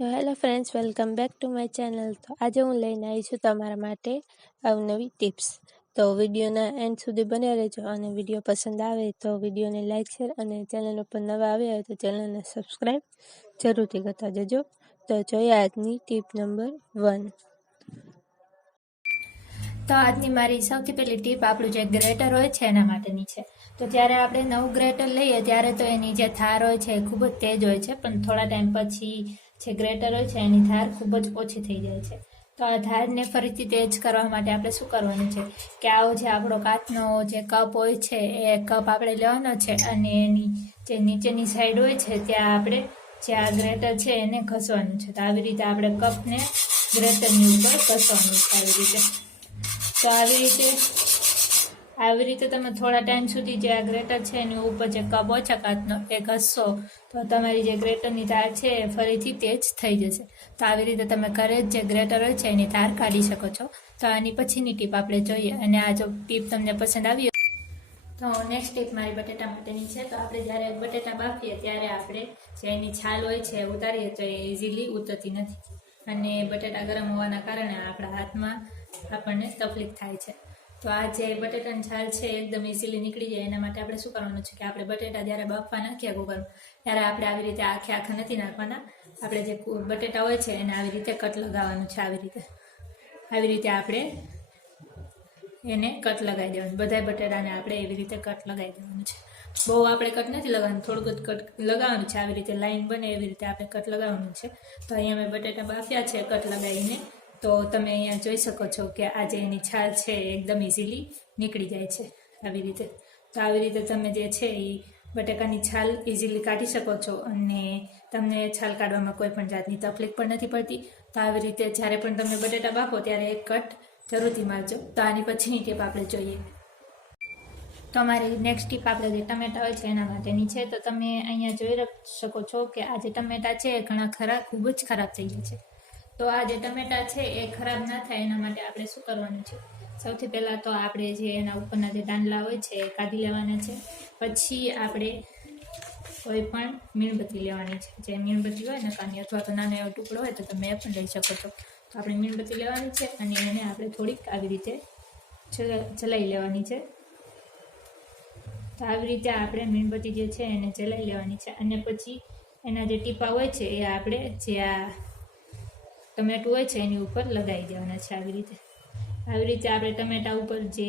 તો hello friends, welcome back to my channel. તો આજે હું લઈને આવી છું તમારા માટે અવનવી ટિપ્સ. તો વિડીયોના એન્ડ સુધી બન્યા રહેજો અને વિડીયો પસંદ આવે તો વિડીયોને લાઇક શેર અને ચેનલ ઉપર નવા આવ્યા હોય તો ચેનલને સબસ્ક્રાઈબ જરૂરથી કરતા જજો. તો જોઈએ આજની ટીપ નંબર 1. તો આજની મારી સૌથી પહેલી ટીપ આપણું જે ગ્રેટર હોય છે એના માટેની છે. તો જ્યારે આપણે નવું ગ્રેટર લઈએ ત્યારે તો એની જે ધાર હોય છે એ ખૂબ જ તેજ હોય છે, પણ થોડા ટાઈમ પછી જે ગ્રેટર હોય છે એની ધાર ખૂબ જ ઓછી થઈ જાય છે. તો આ ધારને ફરીથી તેજ કરવા માટે આપણે શું કરવાનું છે કે આવો જે આપણો કાચનો જે કપ હોય છે એ કપ આપણે લેવાનો છે અને એની જે નીચેની સાઈડ હોય છે ત્યાં આપણે જે આ ગ્રેટર છે એને ઘસવાનું છે. તો આવી રીતે આપણે કપને ગ્રેટરની ઉપર ઘસવાનું છે આવી રીતે. તો આવી રીતે તમે થોડા ટાઈમ સુધી જે આ ગ્રેટર છે એની ઉપર જે કપ હોય છે કાચનો એ ઘસશો તો તમારી જે ગ્રેટરની ધાર છે એ ફરીથી તેજ થઈ જશે. તો આવી રીતે તમે ઘરે જ જે ગ્રેટર હોય છે એની ધાર કાઢી શકો છો. તો આની પછીની ટીપ આપણે જોઈએ, અને આ જો ટીપ તમને પસંદ આવી તો નેક્સ્ટ ટીપ મારી બટેટા માટેની છે. તો આપણે જ્યારે બટેટા બાફીએ ત્યારે આપણે જે એની છાલ હોય છે ઉતારીએ તો એ ઇઝીલી ઉતરતી નથી, અને બટેટા ગરમ હોવાના કારણે આપણા હાથમાં આપણને તકલીફ થાય છે. તો આ જે બટેટાની છાલ છે એકદમ ઇઝીલી નીકળી જાય એના માટે આપણે શું કરવાનું છે કે આપણે બટેટા જ્યારે બાફવા નાખીએ કુકરમાં ત્યારે આપણે આવી રીતે આખા નથી નાખવાના. આપણે જે બટેટા હોય છે એને આવી રીતે કટ લગાવવાનું છે. આવી રીતે આપણે એને કટ લગાવી દેવાનું. બધા બટેટાને આપણે એવી રીતે કટ લગાવી દેવાનું છે. બહુ આપણે કટ નથી લગાવવાનું, થોડુંક જ કટ લગાવવાનું છે. આવી રીતે લાઈન બને એવી રીતે આપણે કટ લગાવવાનું છે. તો અહીંયા મેં બટેટા બાફ્યા છે કટ લગાવીને. તો તમે અહીંયા જોઈ શકો છો કે આ જે એની છાલ છે એકદમ ઇઝીલી નીકળી જાય છે આવી રીતે. તો આવી રીતે તમે જે છે એ બટેકાની છાલ ઇઝીલી કાઢી શકો છો અને તમને છાલ કાઢવામાં કોઈ પણ જાતની તકલીફ પણ નથી પડતી. તો આવી રીતે જ્યારે પણ તમે બટેટા બાફો ત્યારે એક કટ જરૂરથી મારજો. તો આની પછીની ટીપ આપણે જોઈએ. તો અમારી નેક્સ્ટ ટીપ આપણે જે ટમેટા હોય છે એના માટેની છે. તો તમે અહીંયા જોઈ શકો છો કે આ જે ટમેટા છે એ ઘણા ખૂબ જ ખરાબ થઈ ગયા છે. તો આ જે ટમેટા છે એ ખરાબ ના થાય એના માટે આપણે શું કરવાનું છે, સૌથી પહેલાં તો આપણે જે એના ઉપરના જે દાંડલા હોય છે એ કાઢી લેવાના છે. પછી આપણે કોઈ પણ મીણબત્તી લેવાની છે. જે મીણબત્તી હોય ને કાની અથવા તો નાનો એવો ટુકડો હોય તો તમે એ પણ લઈ શકો છો. તો આપણે મીણબત્તી લેવાની છે અને એને આપણે થોડીક આવી રીતે જલાઈ લેવાની છે. તો આવી રીતે આપણે મીણબત્તી જે છે એને જલાઈ લેવાની છે અને પછી એના જે ટીપા હોય છે એ આપણે જે આ ટમેટું હોય છે એની ઉપર લગાવી દેવાના છે. આવી રીતે આપણે ટમેટા ઉપર જે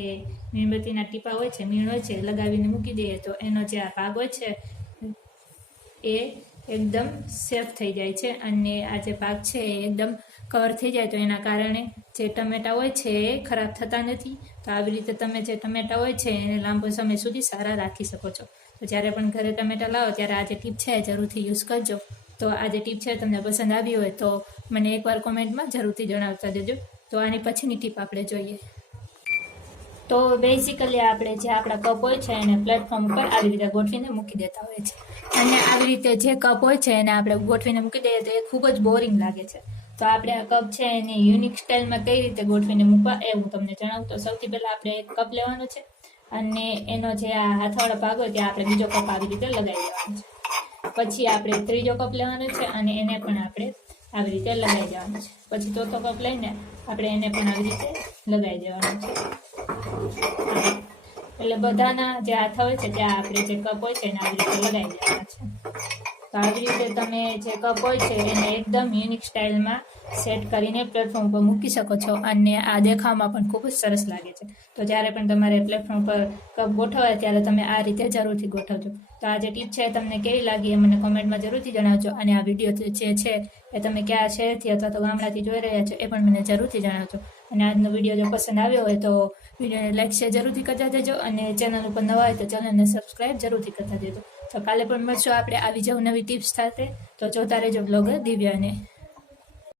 મીણબત્તીના ટીપા હોય છે, મીણ હોય છે લગાવીને મૂકી દઈએ તો એનો જે આ ભાગ હોય છે એ એકદમ સેફ થઈ જાય છે અને આ જે ભાગ છે એ એકદમ કવર થઈ જાય. તો એના કારણે જે ટમેટા હોય છે એ ખરાબ થતા નથી. તો આવી રીતે તમે જે ટમેટા હોય છે એને લાંબો સમય સુધી સારા રાખી શકો છો. તો જ્યારે પણ ઘરે ટમેટા લાવો ત્યારે આ જે ટીપ છે એ જરૂરથી યુઝ કરજો. તો આ જે ટીપ છે તમને પસંદ આવી હોય તો મને એકવાર કોમેન્ટમાં જરૂરથી જણાવતા જજો. તો આની પછીની ટીપ આપણે જોઈએ. તો બેઝિકલી આપણે જે આપણા કપ હોય છે એને પ્લેટફોર્મ ઉપર આવી રીતે ગોઠવીને મૂકી દેતા હોય છે, અને આવી રીતે જે કપ હોય છે એને આપણે ગોઠવીને મૂકી દઈએ તો એ ખૂબ જ બોરિંગ લાગે છે. તો આપણે આ કપ છે એને યુનિક સ્ટાઇલમાં કઈ રીતે ગોઠવીને મૂકવા એ હું તમને જણાવું. તો સૌથી પહેલાં આપણે એક કપ લેવાનો છે અને એનો જે આ હાથવાળો ભાગ હોય ત્યાં આપણે બીજો કપ આવી રીતે લગાવી દેવાનો છે. પછી આપણે ત્રીજો કપ લેવાનો છે અને એને પણ આપણે આવી રીતે લગાવી દેવાનો છે. પછી ચોથો કપ લઈને આપણે એને પણ આવી રીતે લગાવી દેવાનો છે. એટલે બધાના જે હાથ હોય છે ત્યાં આપણે જે કપ હોય છે એને આવી રીતે લગાવી દેવાના છે. તો આવી રીતે તમે જે કપ હોય છે એને એકદમ યુનિક સ્ટાઇલમાં સેટ કરીને પ્લેટફોર્મ પર મૂકી શકો છો અને આ દેખાવમાં પણ ખૂબ જ સરસ લાગે છે. તો જ્યારે પણ તમારે પ્લેટફોર્મ પર કપ ગોઠવાય ત્યારે તમે આ રીતે જરૂરથી ગોઠવજો. તો આ જે ટીપ છે તમને કેવી લાગી એ મને કોમેન્ટમાં જરૂરથી જણાવજો. અને આ વિડીયો જે છે એ તમે કયા શહેરથી અથવા તો ગામડાથી જોઈ રહ્યા છો એ પણ મને જરૂરથી જણાવજો. અને આજનો વિડીયો જો પસંદ આવ્યો હોય તો વિડીયોને લાઈક શેર જરૂરથી કરતા દેજો અને ચેનલ ઉપર નવા હોય તો ચેનલને સબસ્ક્રાઈબ જરૂરથી કરતા દેજો. તો કાલે પણ મળશું આપણે આવી જ નવી ટિપ્સ સાથે. તો જોતા રહેજો બ્લોગર દિવ્યાને.